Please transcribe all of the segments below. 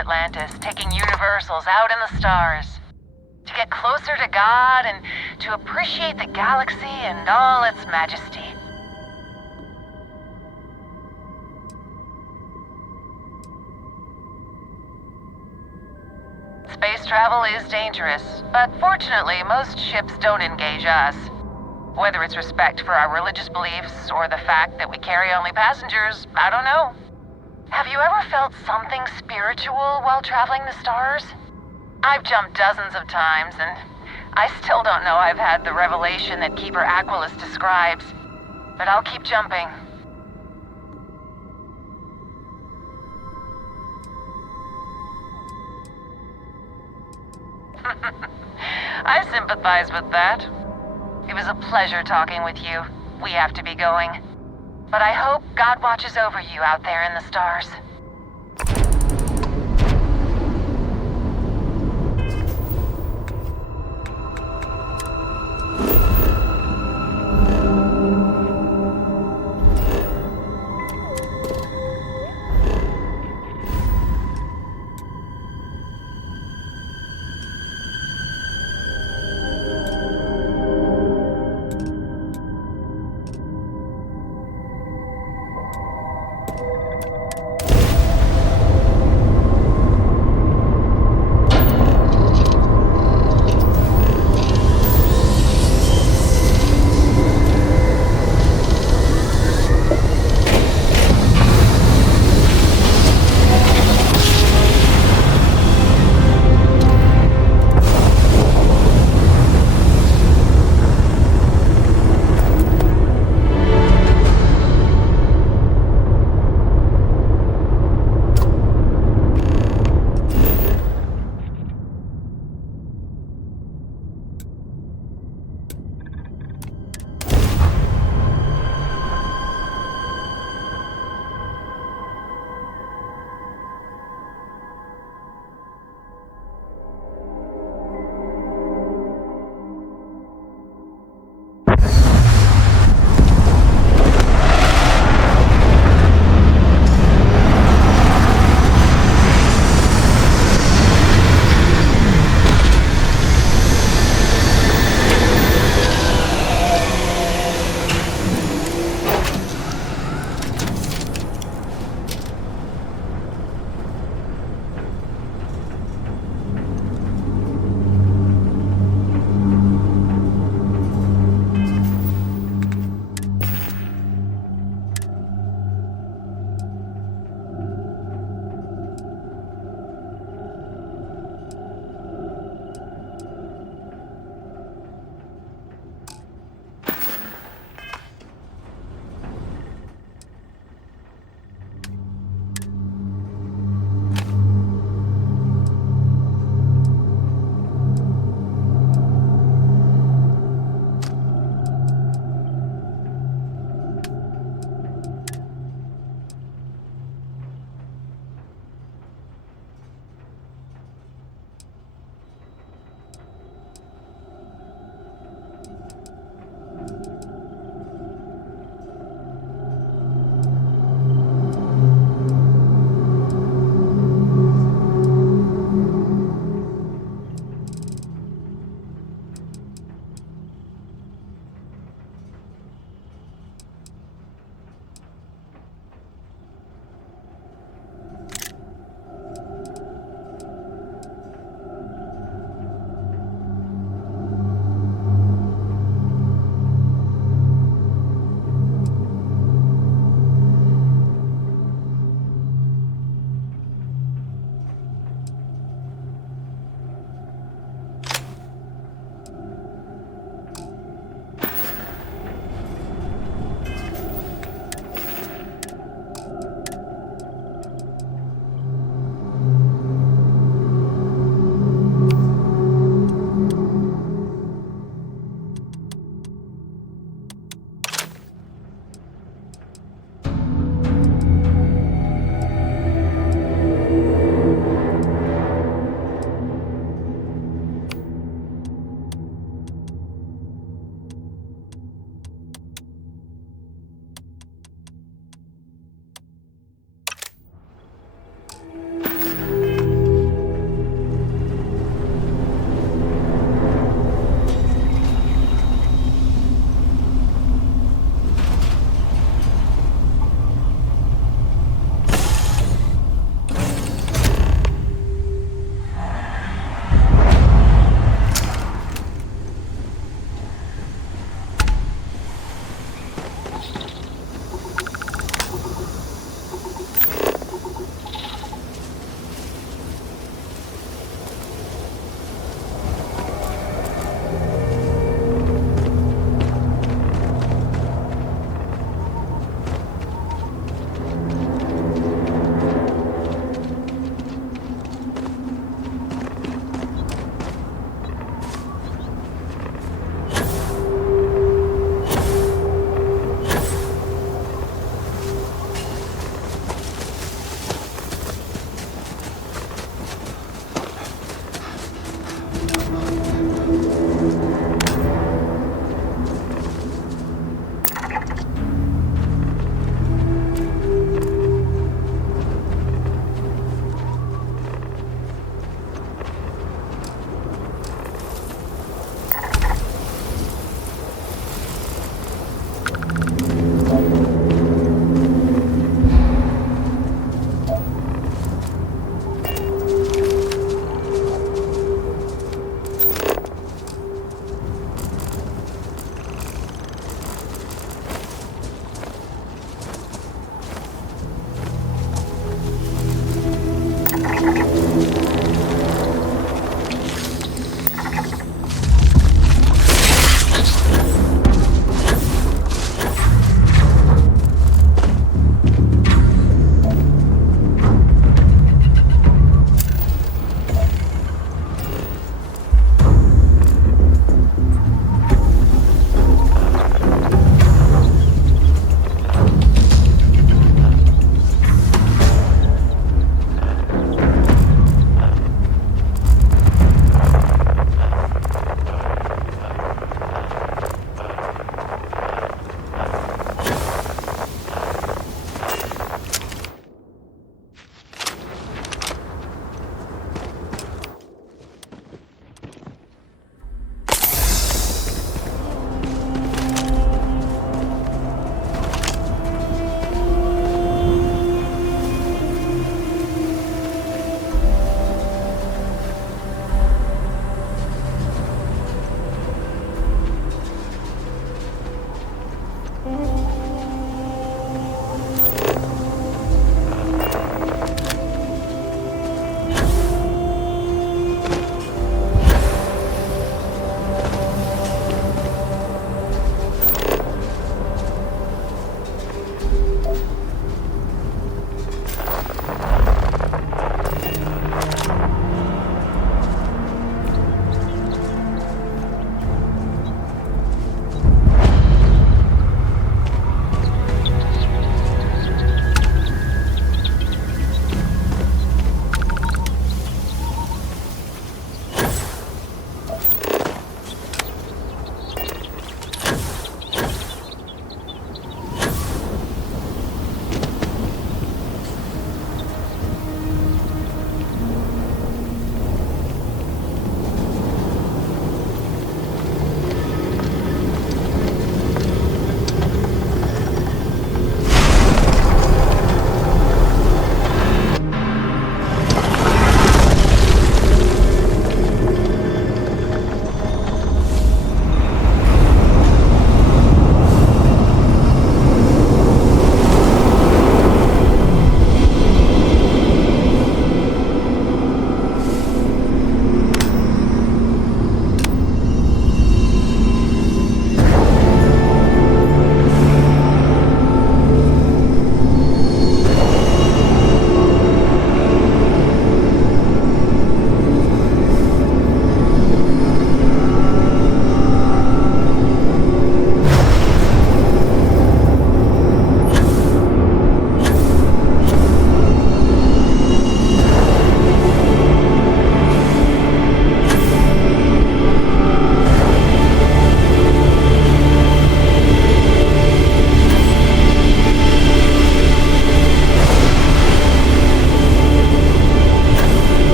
Atlantis, taking universals out in the stars. To get closer to God and to appreciate the galaxy and all its majesty. Space travel is dangerous, but fortunately most ships don't engage us. Whether it's respect for our religious beliefs or the fact that we carry only passengers, I don't know. Have you ever felt something spiritual while traveling the stars? I've jumped dozens of times, and I still don't know I've had the revelation that Keeper Aquilus describes. But I'll keep jumping. I sympathize with that. It was a pleasure talking with you. We have to be going. But I hope God watches over you out there in the stars.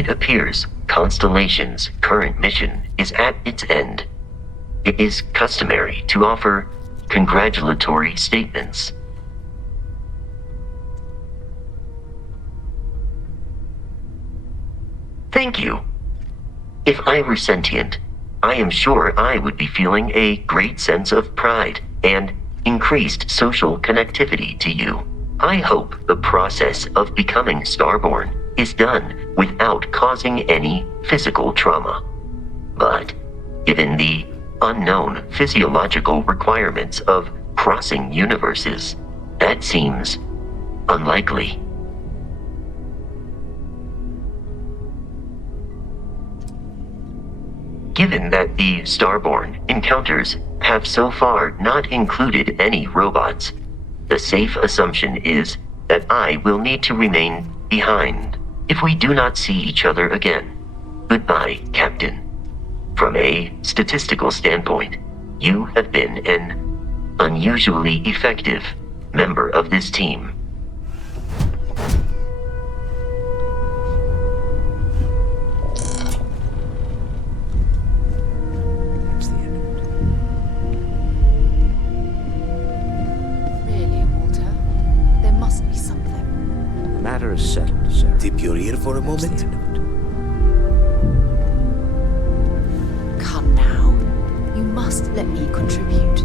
It appears Constellation's current mission is at its end. It is customary to offer congratulatory statements. Thank you. If I were sentient, I am sure I would be feeling a great sense of pride and increased social connectivity to you. I hope the process of becoming starborn is done without causing any physical trauma. But given the unknown physiological requirements of crossing universes, that seems unlikely. Given that the starborn encounters have so far not included any robots, the safe assumption is that I will need to remain behind if we do not see each other again. Goodbye, Captain. From a statistical standpoint, you have been an unusually effective member of this team. Really, Walter? There must be something. The matter is settled, Sarah. Dip your ear for a moment. Come now. You must let me contribute.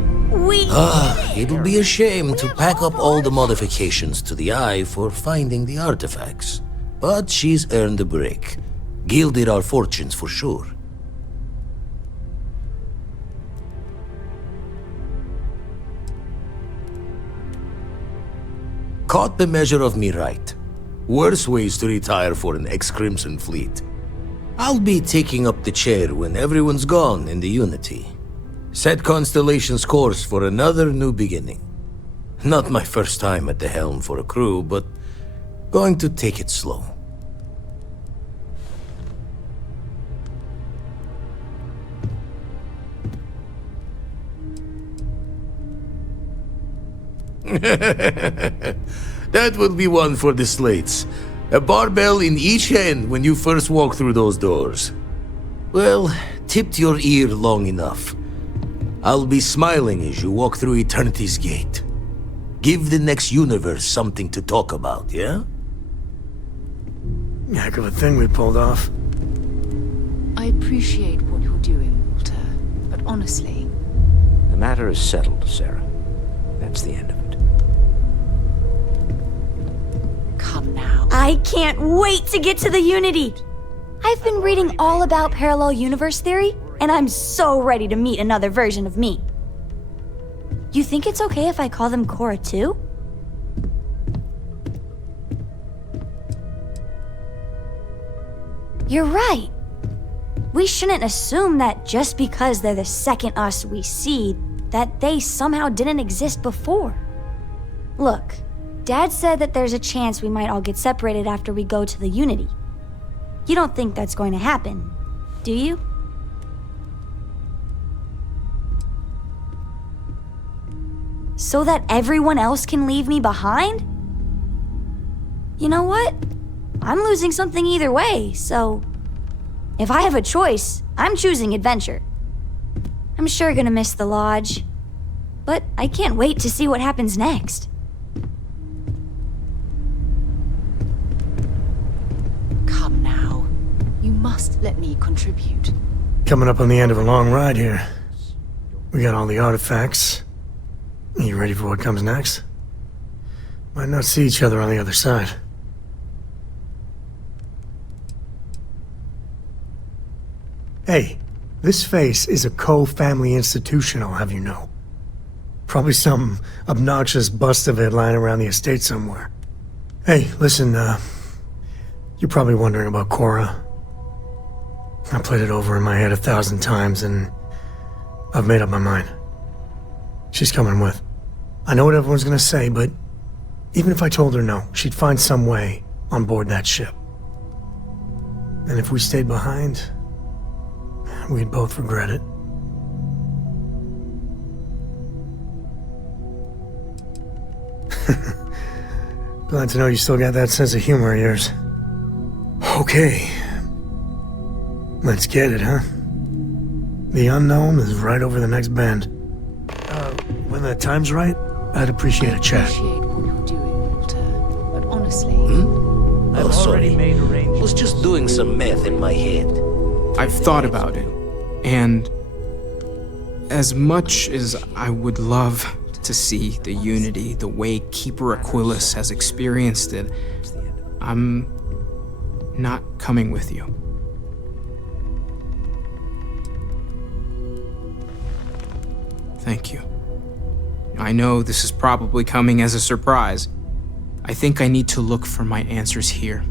It'll be a shame to pack up all the modifications to the eye for finding the artifacts. But she's earned a break. Gilded our fortunes for sure. Caught the measure of me right. Worse ways to retire for an ex-Crimson Fleet. I'll be taking up the chair when everyone's gone in the Unity. Set Constellation's course for another new beginning. Not my first time at the helm for a crew, but going to take it slow. That will be one for the slates. A barbell in each hand when you first walk through those doors. Well, tipped your ear long enough. I'll be smiling as you walk through Eternity's gate. Give the next universe something to talk about, yeah? Heck of a thing we pulled off. I appreciate what you're doing, Walter. But honestly, The matter is settled, Sarah. That's the end of it. come now. I can't wait to get to the Unity! I've been reading all about parallel universe theory, and I'm so ready to meet another version of me. You think it's okay if I call them Cora too? You're right. We shouldn't assume that just because they're the second us we see, that they somehow didn't exist before. Look, Dad said that there's a chance we might all get separated after we go to the Unity. You don't think that's going to happen, do you? So that everyone else can leave me behind? You know what? I'm losing something either way, so... if I have a choice, I'm choosing adventure. I'm sure gonna miss the lodge, but I can't wait to see what happens next. Come now. You must let me contribute. Coming up on the end of a long ride here. We got all the artifacts. You ready for what comes next? Might not see each other on the other side. Hey, this face is a co-family institution, I'll have you know. Probably some obnoxious bust of it lying around the estate somewhere. Hey, listen, you're probably wondering about Cora. I played it over in my head 1,000 times, and I've made up my mind. She's coming with. I know what everyone's gonna say, but even if I told her no, she'd find some way on board that ship. And if we stayed behind, we'd both regret it. Glad to know you still got that sense of humor of yours. Okay. Let's get it, huh? The unknown is right over the next bend. When the time's right, I'd appreciate a chat. Appreciate what you're doing, Walter. But honestly, Oh, sorry. Was just doing some math in my head. I've thought about it, and as much as I would love to see the Unity the way Keeper Aquilus has experienced it, I'm not coming with you. Thank you. I know this is probably coming as a surprise. I think I need to look for my answers here,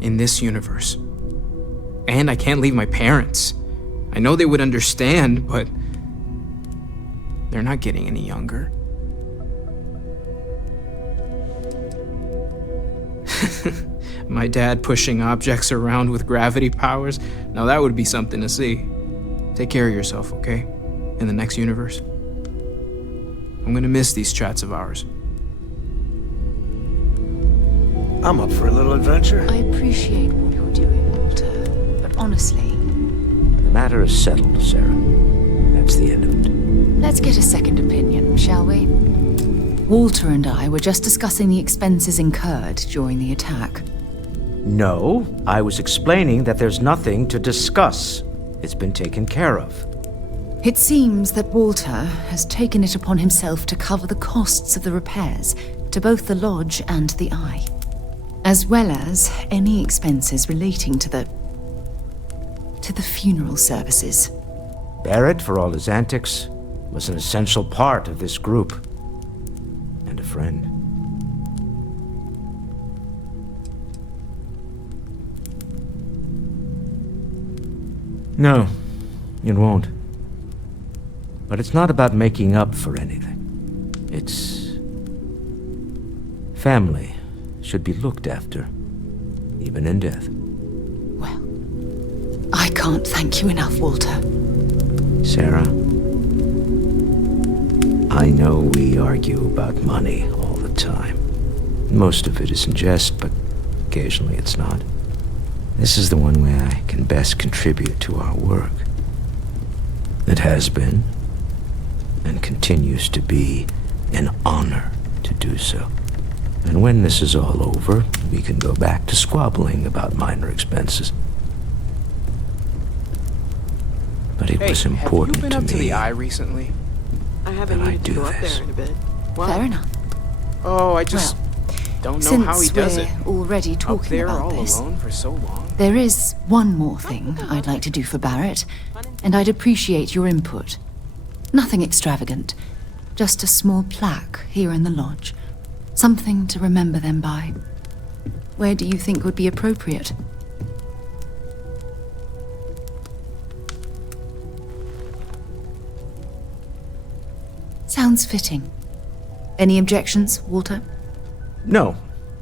in this universe. And I can't leave my parents. I know they would understand, but they're not getting any younger. My dad pushing objects around with gravity powers? Now that would be something to see. Take care of yourself, okay? In the next universe. I'm gonna miss these chats of ours. I'm up for a little adventure. I appreciate what you're doing, Walter. But honestly, The matter is settled, Sarah. That's the end of it. let's get a second opinion, shall we? Walter and I were just discussing the expenses incurred during the attack. No, I was explaining that there's nothing to discuss. It's been taken care of. It seems that Walter has taken it upon himself to cover the costs of the repairs to both the lodge and the Eye, as well as any expenses relating to the funeral services. Barrett, for all his antics, was an essential part of this group. And a friend. No, it won't. But it's not about making up for anything. It's... family should be looked after, even in death. Well, I can't thank you enough, Walter. Sarah, I know we argue about money all the time. Most of it is in jest, but occasionally it's not. This is the one way I can best contribute to our work. It has been, and continues to be, an honor to do so. And when this is all over, we can go back to squabbling about minor expenses. But it was important have you been up to me the Eye recently? I haven't that I needed to do go up this. there in a bit. Fair enough. Oh, I just don't know how he does it. Since we're already Up talking there about all this, alone for so long. there is one more thing I'd like to do for Barrett, and I'd appreciate your input. Nothing extravagant, just a small plaque here in the lodge. Something to remember them by. Where do you think would be appropriate? Sounds fitting. Any objections, Walter? No,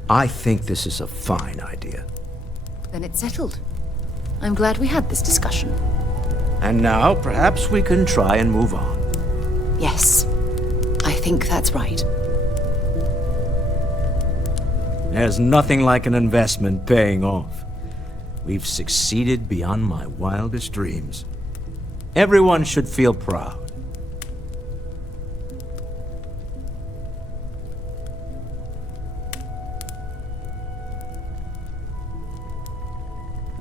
I think this is a fine idea. Then it's settled. I'm glad we had this discussion. And now, perhaps we can try and move on. Yes, I think that's right. There's nothing like an investment paying off. We've succeeded beyond my wildest dreams. Everyone should feel proud.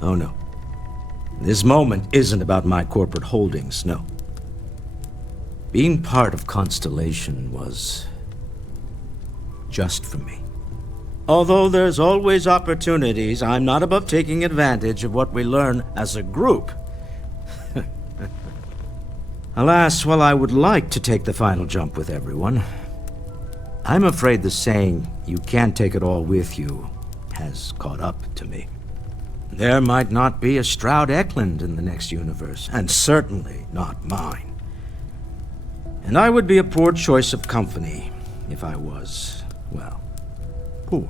Oh no. This moment isn't about my corporate holdings, no. Being part of Constellation was just for me. Although there's always opportunities, I'm not above taking advantage of what we learn as a group. Alas, while I would like to take the final jump with everyone, I'm afraid the saying, "you can't take it all with you," has caught up to me. There might not be a Stroud Eklund in the next universe, and certainly not mine. And I would be a poor choice of company if I was, well, poor.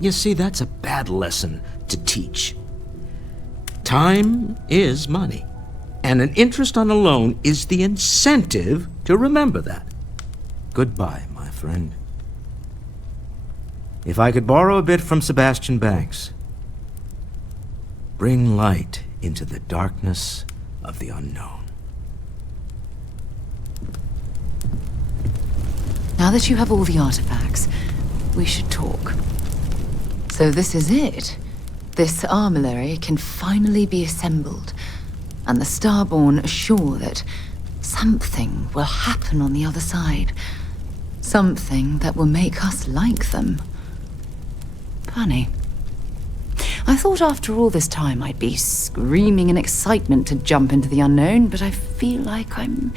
You see, that's a bad lesson to teach. Time is money, and an interest on a loan is the incentive to remember that. Goodbye, my friend. If I could borrow a bit from Sebastian Banks, bring light into the darkness of the unknown. Now that you have all the artifacts, we should talk. So this is it. This armillary can finally be assembled, and the Starborn are sure that something will happen on the other side. Something that will make us like them. Funny. I thought after all this time I'd be screaming in excitement to jump into the unknown, but I feel like I'm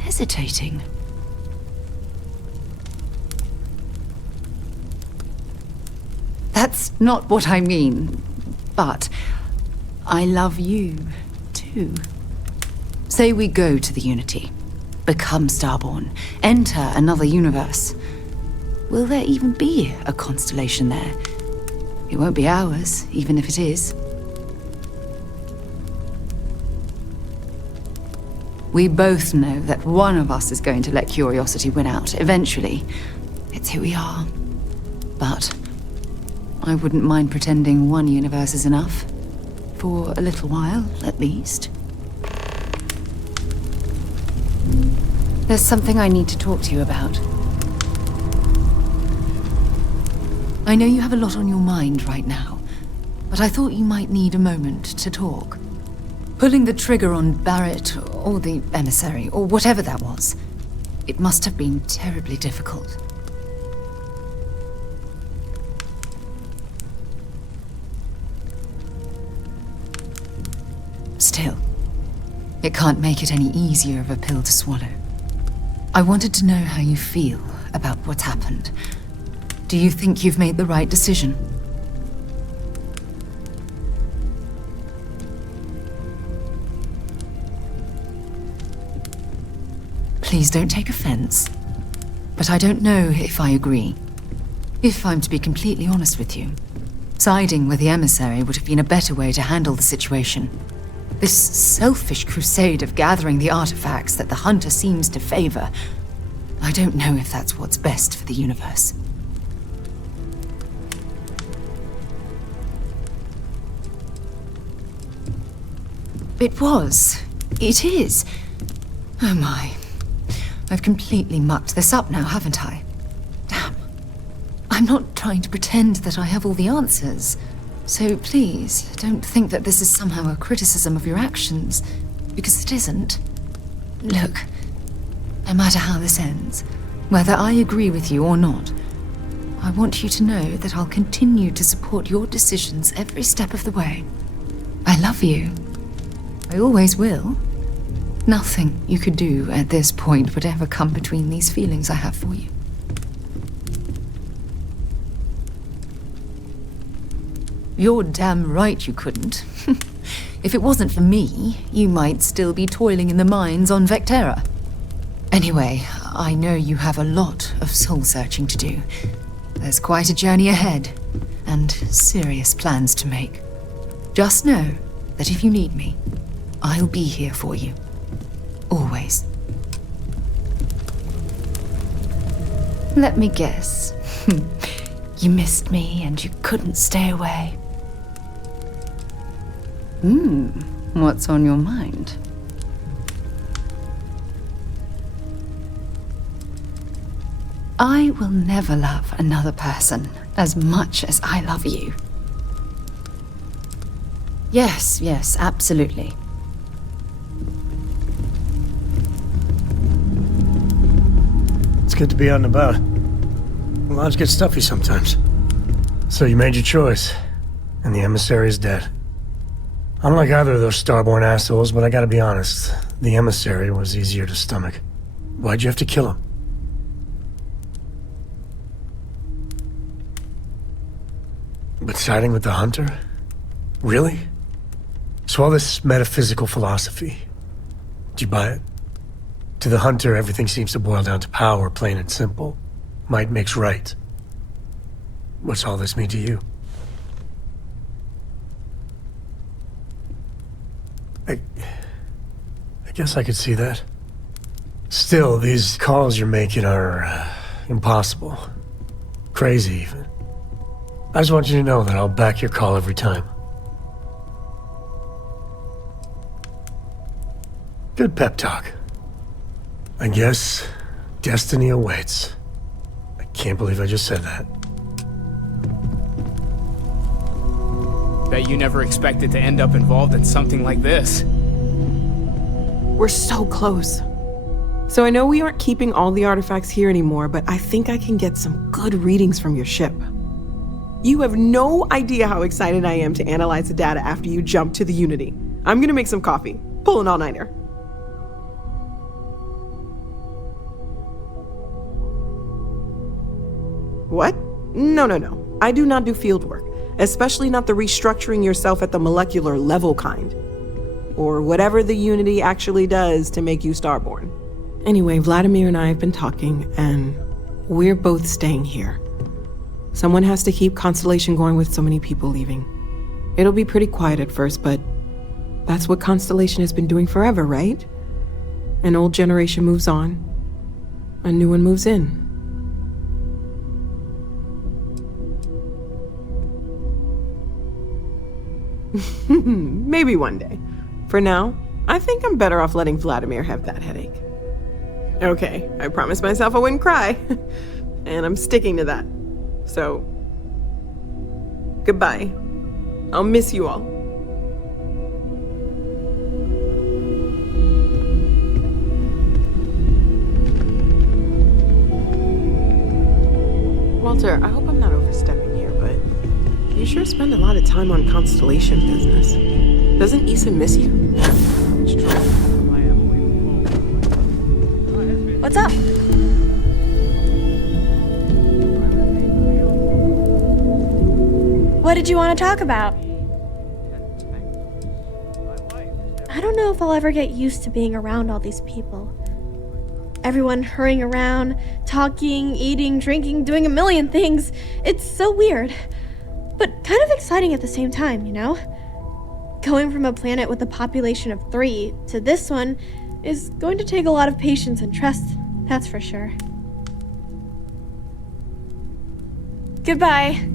hesitating. That's not what I mean, but I love you, too. Say we go to the Unity, become Starborn, enter another universe. Will there even be a constellation there? It won't be ours, even if it is. We both know that one of us is going to let curiosity win out, eventually. It's who we are. But I wouldn't mind pretending one universe is enough. For a little while, at least. There's something I need to talk to you about. I know you have a lot on your mind right now, but I thought you might need a moment to talk. Pulling the trigger on Barrett, or the emissary, or whatever that was, it must have been terribly difficult. Still, it can't make it any easier of a pill to swallow. I wanted to know how you feel about what's happened. Do you think you've made the right decision? Please don't take offense, but I don't know if I agree. If I'm to be completely honest with you, siding with the emissary would have been a better way to handle the situation. This selfish crusade of gathering the artifacts that the Hunter seems to favor, I don't know if that's what's best for the universe. It is. Oh my. I've completely mucked this up now, haven't I? Damn. I'm not trying to pretend that I have all the answers. So please, don't think that this is somehow a criticism of your actions, because it isn't. Look, no matter how this ends, whether I agree with you or not, I want you to know that I'll continue to support your decisions every step of the way. I love you. I always will. Nothing you could do at this point would ever come between these feelings I have for you. You're damn right you couldn't. If it wasn't for me, you might still be toiling in the mines on Vectera. Anyway, I know you have a lot of soul-searching to do. There's quite a journey ahead, and serious plans to make. Just know that if you need me, I'll be here for you. Always. Let me guess. You missed me and you couldn't stay away. What's on your mind? I will never love another person as much as I love you. Yes, absolutely. It's good to be out and about. Lives get stuffy sometimes. So you made your choice, and the emissary is dead. I don't like either of those Starborn assholes, but I gotta be honest. The emissary was easier to stomach. Why'd you have to kill him? But siding with the Hunter? Really? So all this metaphysical philosophy, did you buy it? To the Hunter, everything seems to boil down to power, plain and simple. Might makes right. What's all this mean to you? I guess I could see that. Still, these calls you're making are impossible. Crazy, even. I just want you to know that I'll back your call every time. Good pep talk. I guess destiny awaits. I can't believe I just said that. Bet you never expected to end up involved in something like this. We're so close. So I know we aren't keeping all the artifacts here anymore, but I think I can get some good readings from your ship. You have no idea how excited I am to analyze the data after you jump to the Unity. I'm gonna make some coffee. Pull an all-nighter. What? No. I do not do field work, especially not the restructuring yourself at the molecular level kind. or whatever the Unity actually does to make you Starborn. Anyway, Vladimir and I have been talking, and we're both staying here. Someone has to keep Constellation going with so many people leaving. It'll be pretty quiet at first, but that's what Constellation has been doing forever, right? An old generation moves on, a new one moves in. Maybe one day. For now, I think I'm better off letting Vladimir have that headache. Okay, I promised myself I wouldn't cry, and I'm sticking to that. So, goodbye. I'll miss you all. Walter, I hope I'm not overstepping here, but you sure spend a lot of time on Constellation business. Doesn't Issa miss you? What's up? What did you want to talk about? I don't know if I'll ever get used to being around all these people. Everyone hurrying around, talking, eating, drinking, doing a million things. It's so weird, but kind of exciting at the same time, you know? Going from a planet with a population of 3 to this one is going to take a lot of patience and trust, that's for sure. Goodbye.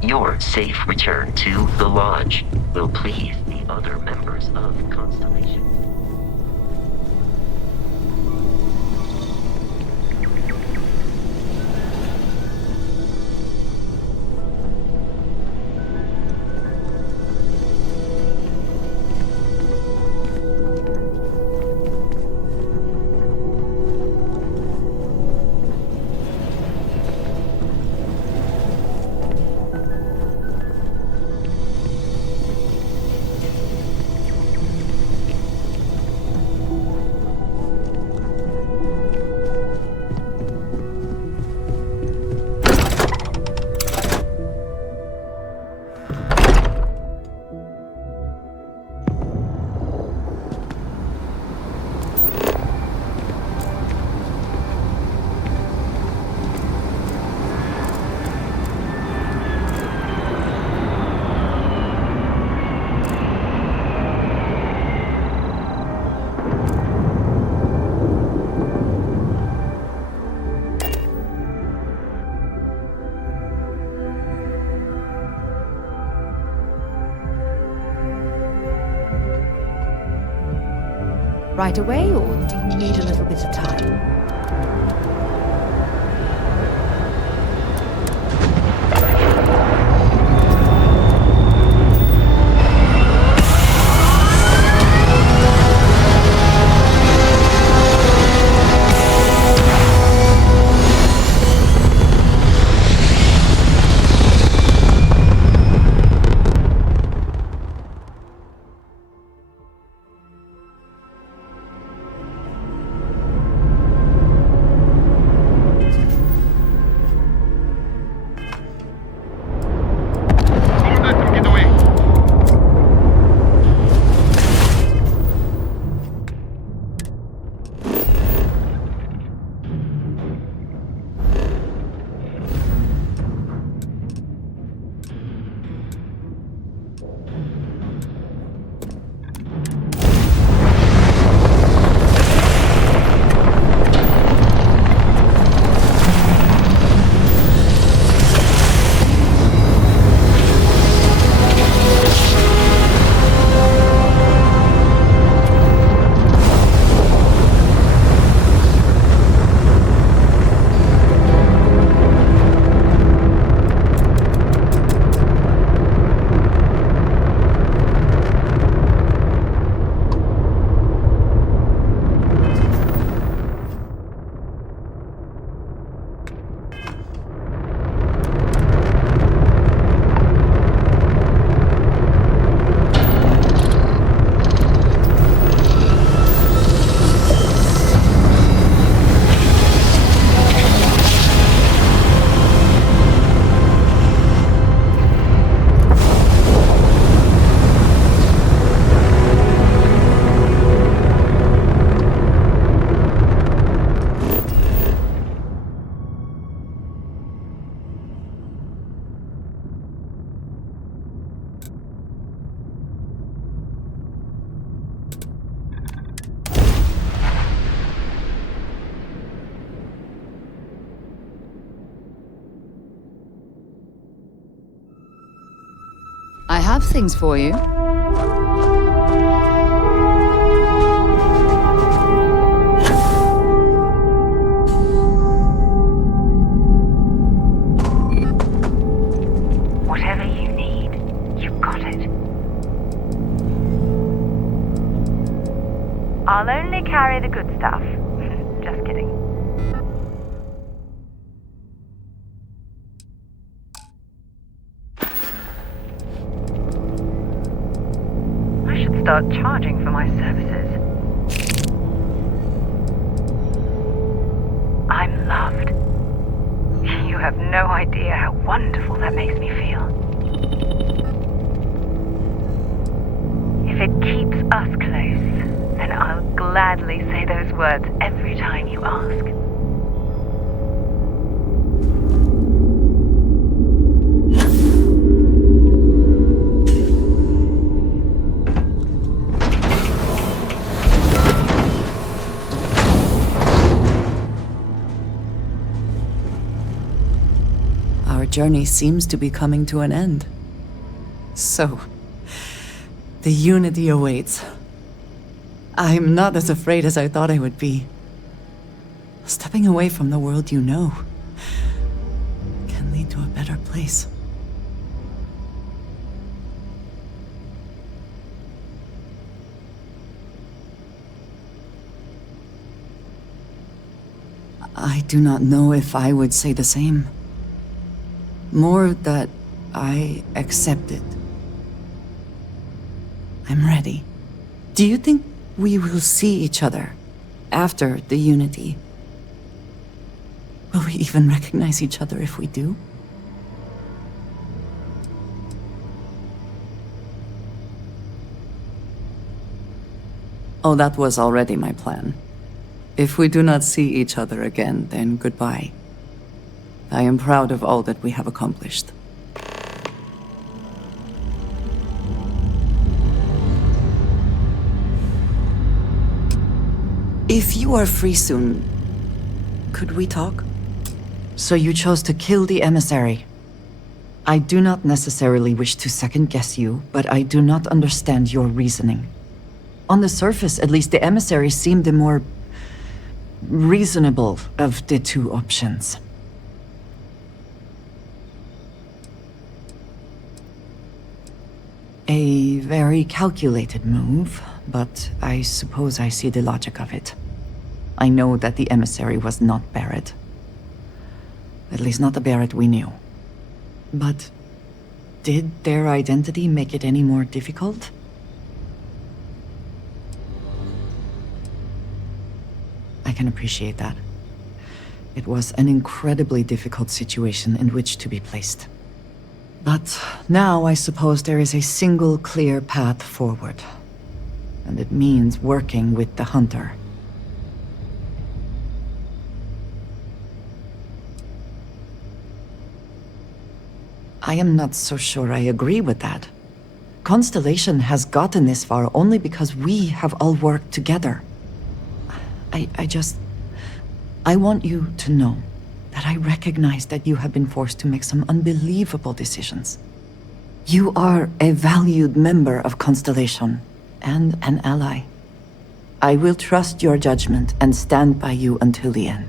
Your safe return to the Lodge will please the other members of Constellation. Right away, or do you need a little bit of time? I have things for you. Whatever you need, you've got it. I'll only carry the good stuff. Just kidding. I should start charging for my services. I'm loved. You have no idea how wonderful that makes me feel. If it keeps us close, then I'll gladly say those words every time you ask. Our journey seems to be coming to an end. So, the Unity awaits. I'm not as afraid as I thought I would be. Stepping away from the world you know can lead to a better place. I do not know if I would say the same. More that I accept it. I'm ready. Do you think we will see each other after the Unity? Will we even recognize each other if we do? Oh, that was already my plan. If we do not see each other again, then goodbye. I am proud of all that we have accomplished. If you are free soon, could we talk? So you chose to kill the emissary. I do not necessarily wish to second-guess you, but I do not understand your reasoning. On the surface, at least, the emissary seemed the more reasonable of the two options. A very calculated move, but I suppose I see the logic of it. I know that the emissary was not Barrett. At least not the Barrett we knew. But did their identity make it any more difficult? I can appreciate that. It was an incredibly difficult situation in which to be placed. But now I suppose there is a single clear path forward. And it means working with the Hunter. I am not so sure I agree with that. Constellation has gotten this far only because we have all worked together. I want you to know that I recognize that you have been forced to make some unbelievable decisions. You are a valued member of Constellation and an ally. I will trust your judgment and stand by you until the end.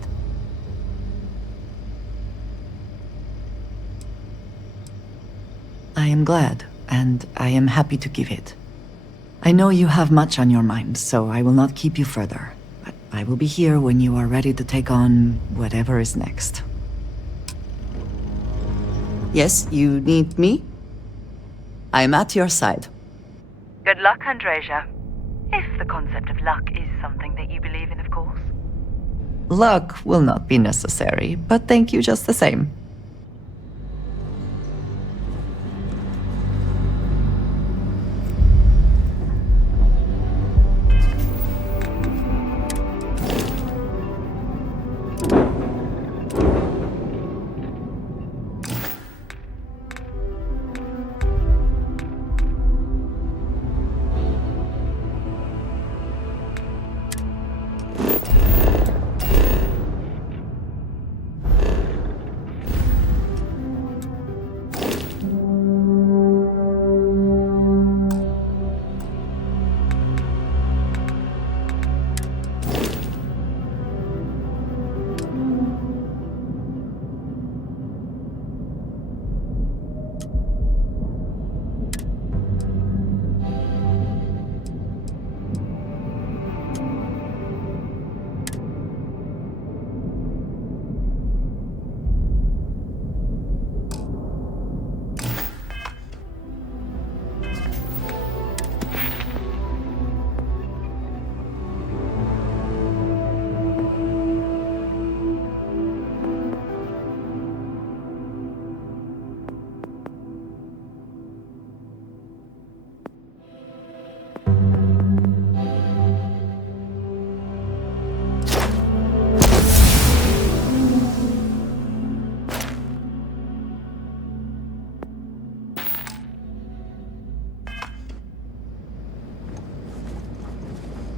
I am glad, and I am happy to give it. I know you have much on your mind, so I will not keep you further. But I will be here when you are ready to take on whatever is next. Yes, you need me? I am at your side. Good luck, Andreja. If the concept of luck is something that you believe in, of course. Luck will not be necessary, but thank you just the same.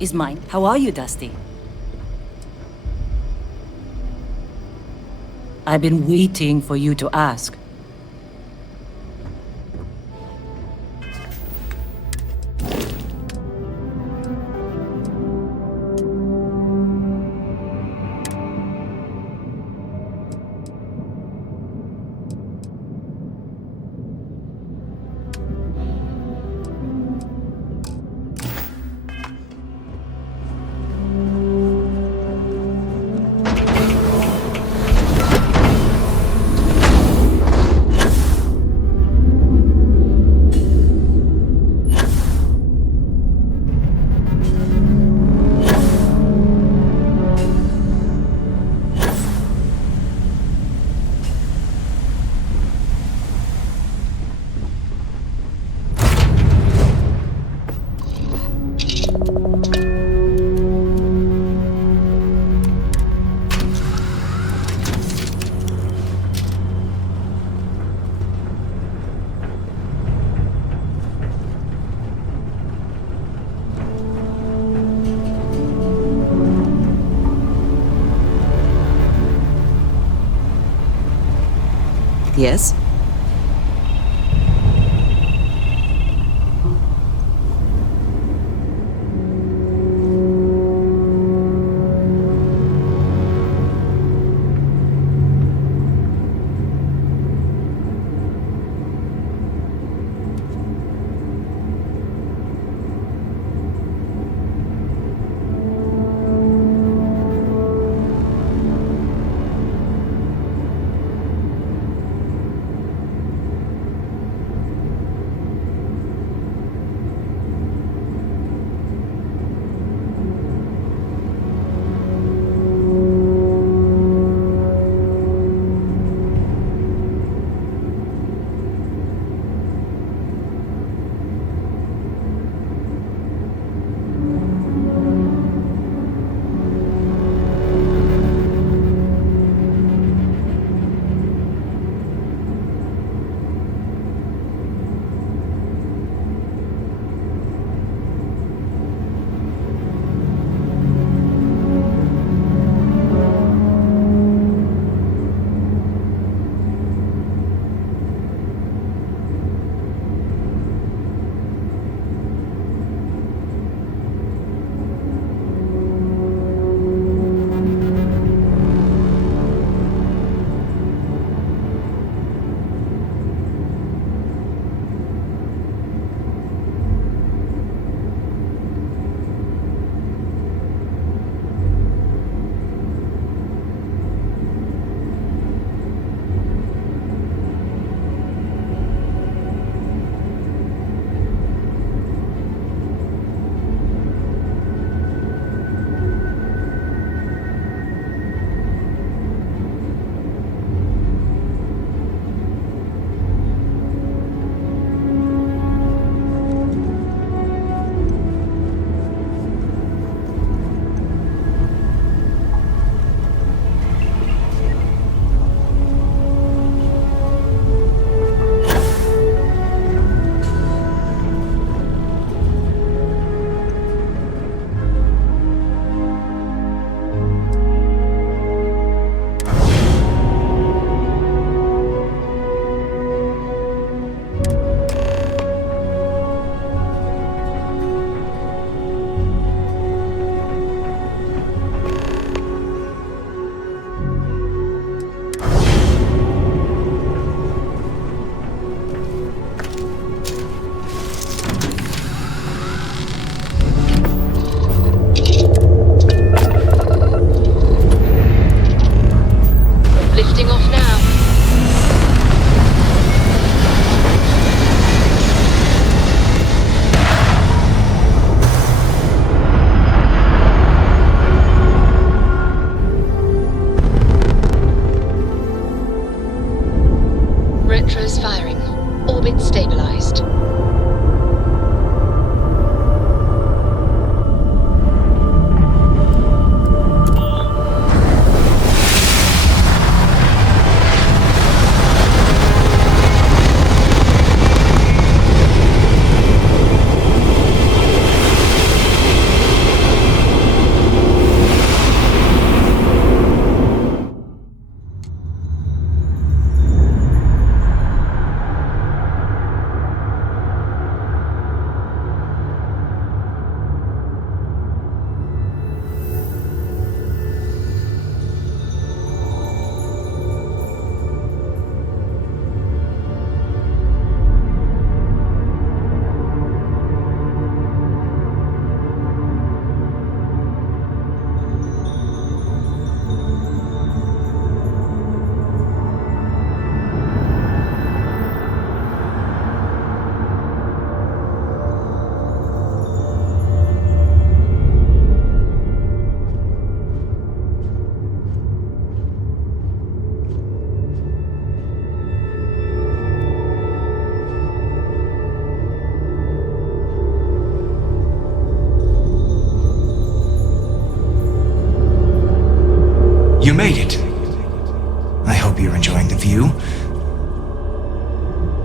is mine. How are you, Dusty? I've been waiting for you to ask. Yes?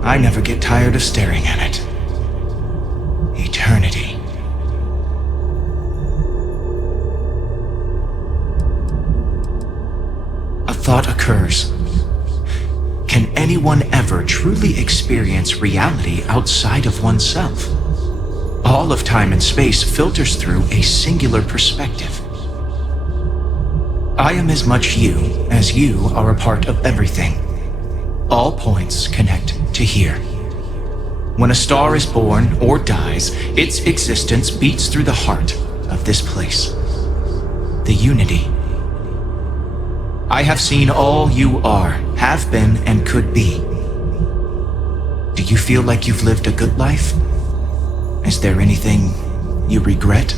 I never get tired of staring at it. Eternity. A thought occurs. Can anyone ever truly experience reality outside of oneself? All of time and space filters through a singular perspective. I am as much you as you are a part of everything. All points connect to here. When a star is born or dies, its existence beats through the heart of this place. The unity. I have seen all you are, have been, and could be. Do you feel like you've lived a good life? Is there anything you regret?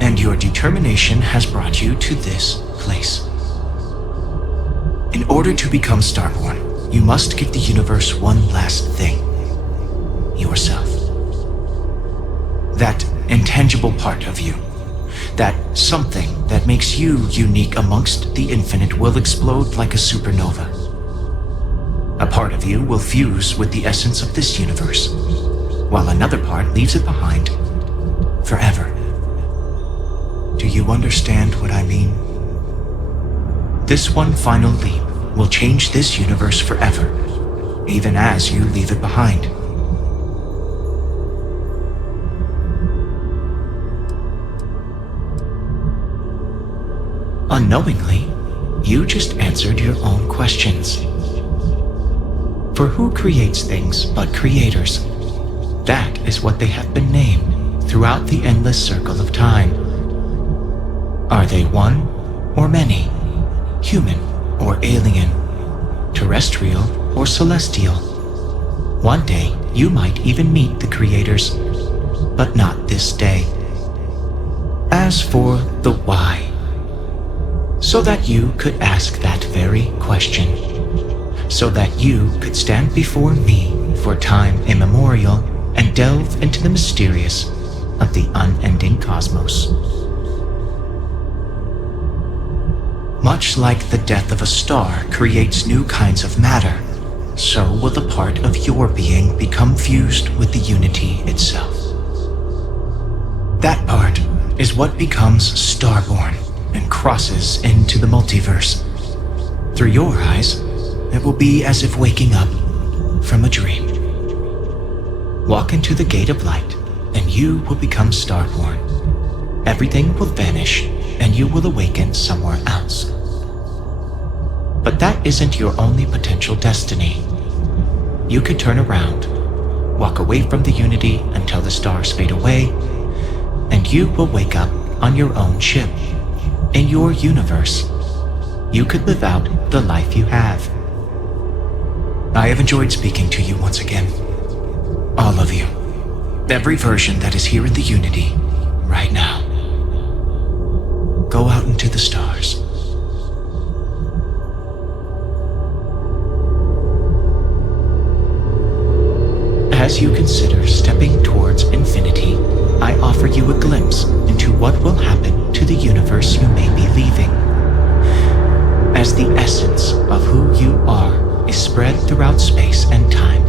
And your determination has brought you to this place. In order to become Starborn, you must give the universe one last thing. Yourself. That intangible part of you. That something that makes you unique amongst the infinite will explode like a supernova. A part of you will fuse with the essence of this universe, while another part leaves it behind forever. Do you understand what I mean? This one final leap will change this universe forever, even as you leave it behind. Unknowingly, you just answered your own questions. For who creates things but creators? That is what they have been named throughout the endless circle of time. Are they one or many? Human or alien? Terrestrial or celestial? One day, you might even meet the creators, but not this day. As for the why, so that you could ask that very question, so that you could stand before me for time immemorial and delve into the mysterious of the unending cosmos. Much like the death of a star creates new kinds of matter, so will a part of your being become fused with the unity itself. That part is what becomes Starborn and crosses into the multiverse. Through your eyes, it will be as if waking up from a dream. Walk into the gate of light, and you will become Starborn. Everything will vanish, and you will awaken somewhere else. But that isn't your only potential destiny. You could turn around, walk away from the unity until the stars fade away, and you will wake up on your own ship. In your universe, you could live out the life you have. I have enjoyed speaking to you once again. All of you. Every version that is here in the Unity, right now. Go out into the stars. As you consider stepping towards infinity, I offer you a glimpse into what will happen to the universe you may be leaving. As the essence of who you are is spread throughout space and time.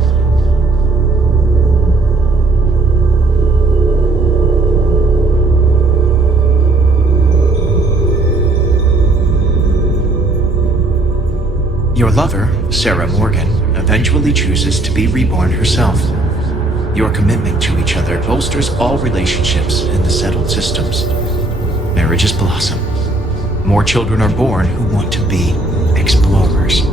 Your lover, Sarah Morgan, eventually chooses to be reborn herself. Your commitment to each other bolsters all relationships in the settled systems. Marriages blossom. More children are born who want to be explorers.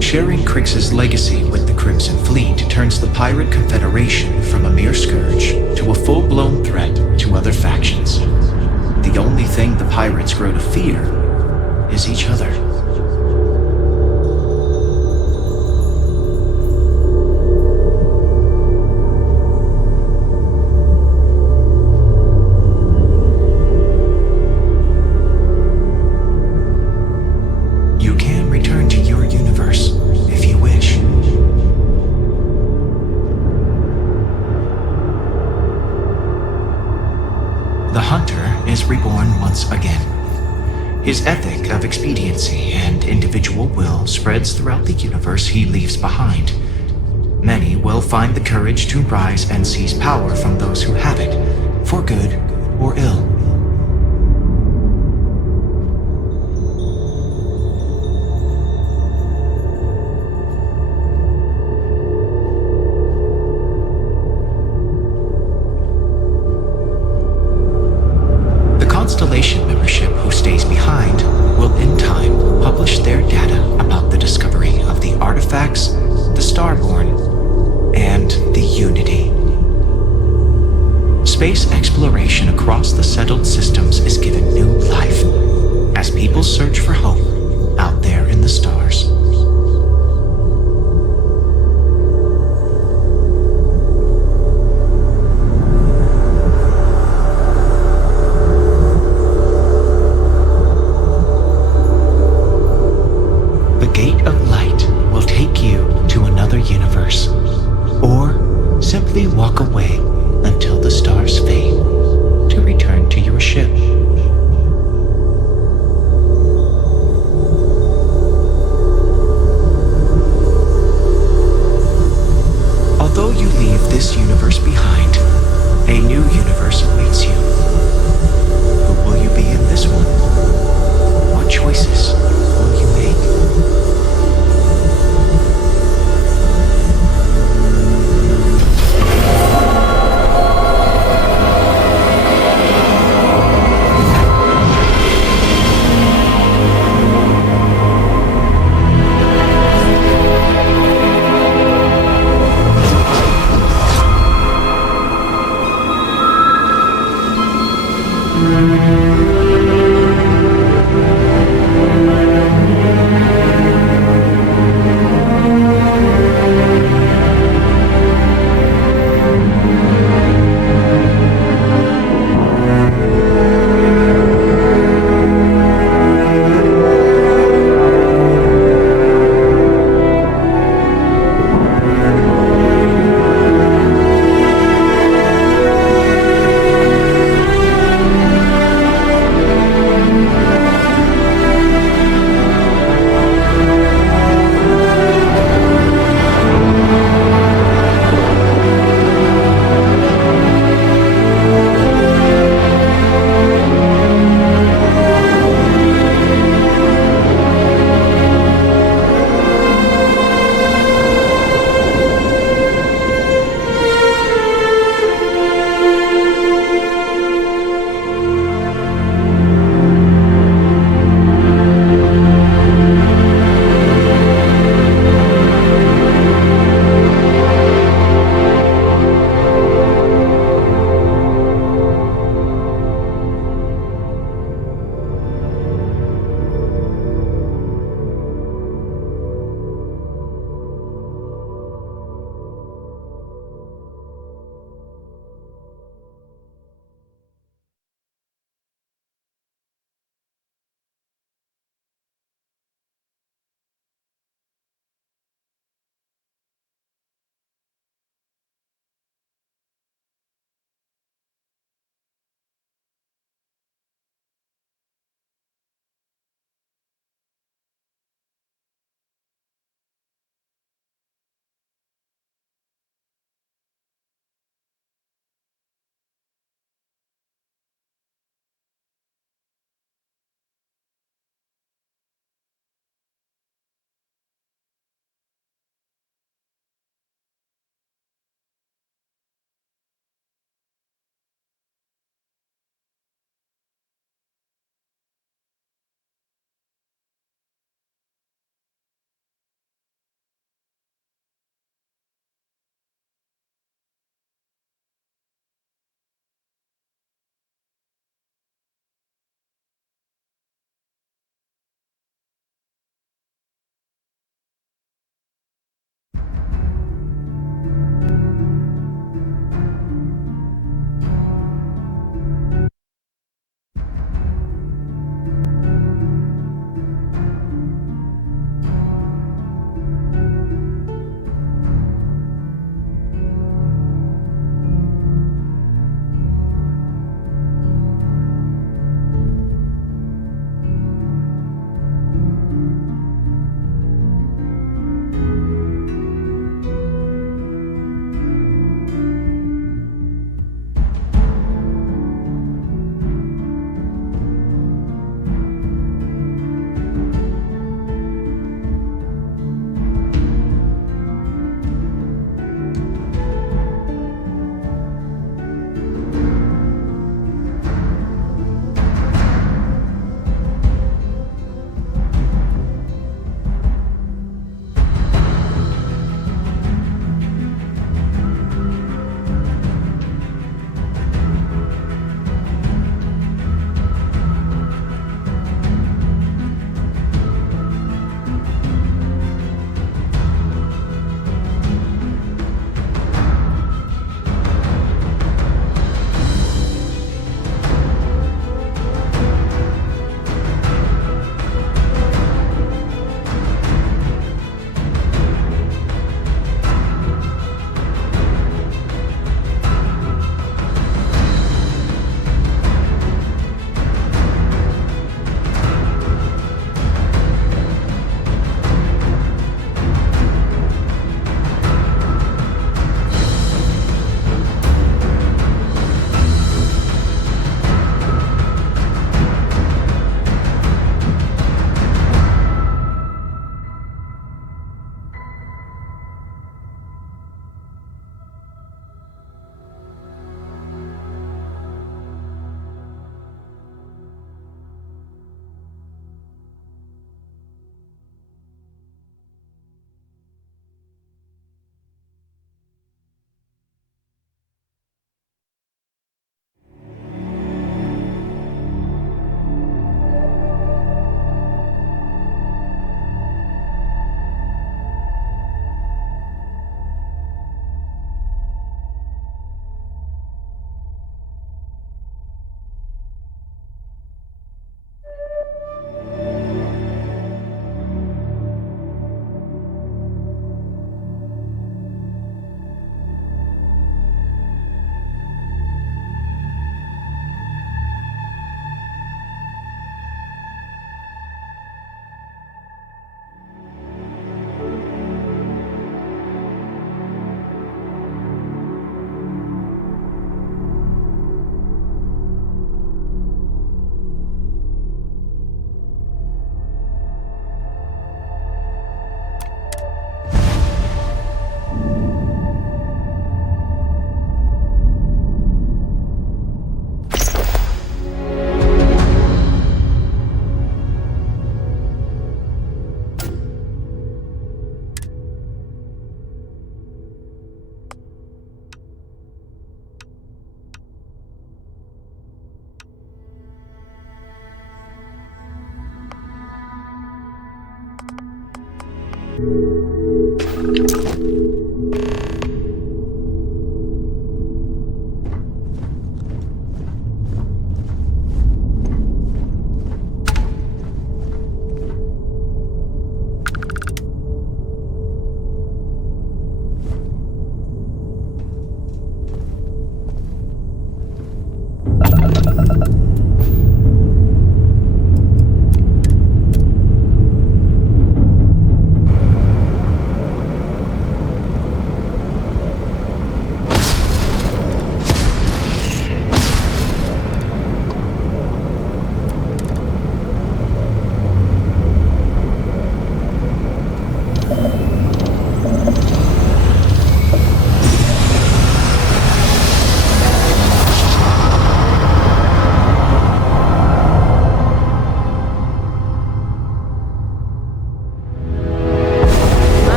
Sharing Crix's legacy with the Crimson Fleet turns the Pirate Confederation from a mere scourge to a full-blown threat to other factions. The only thing the pirates grow to fear is each other. the hunter is reborn once again. His ethic of expediency and individual will spreads throughout the universe he leaves behind. Many will find the courage to rise and seize power from those who have it, for good or ill. The Constellation membership who stays behind will in time publish their data about the discovery of the artifacts, the Starborn, and the Unity. Space exploration across the settled systems is given new life as people search for hope out there in the stars. The Gate of Light will take you to another universe, or simply walk away until the stars fade to return to your ship. Although you leave this universe behind, a new universe awaits you. Who will you be in this one? What choices will you make?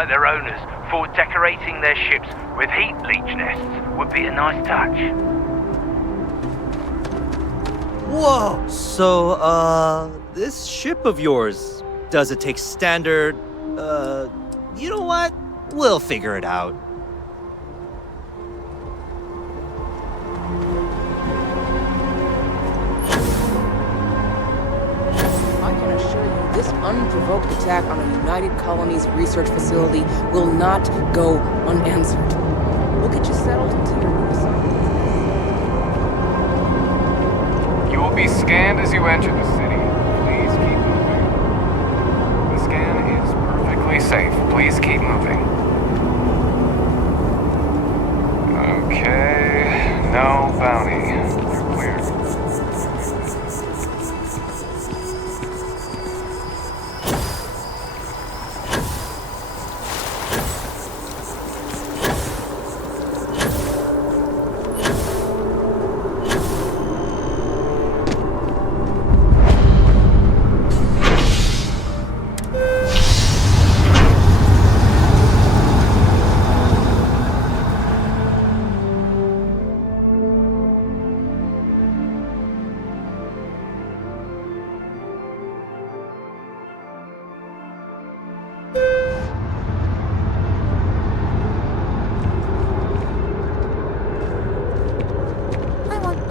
like their owners, thought decorating their ships with heat leech nests would be a nice touch. Whoa! So, this ship of yours, does it take standard, you know what? We'll figure it out. I can assure you, this unprovoked attack on a United Colonies research facility will not go unanswered. We'll get you settled into your new assignment. You will be scanned as you enter the city. Please keep moving. The scan is perfectly safe. Please keep moving. Okay, no bounty. You're clear.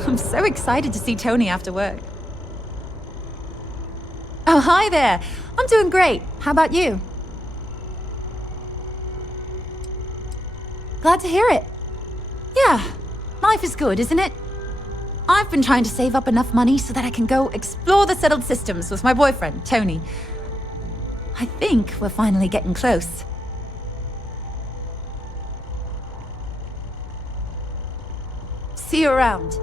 I'm so excited to see Tony after work. Oh, hi there. I'm doing great. How about you? Glad to hear it. Yeah, life is good, isn't it? I've been trying to save up enough money so that I can go explore the settled systems with my boyfriend, Tony. I think we're finally getting close. See you around.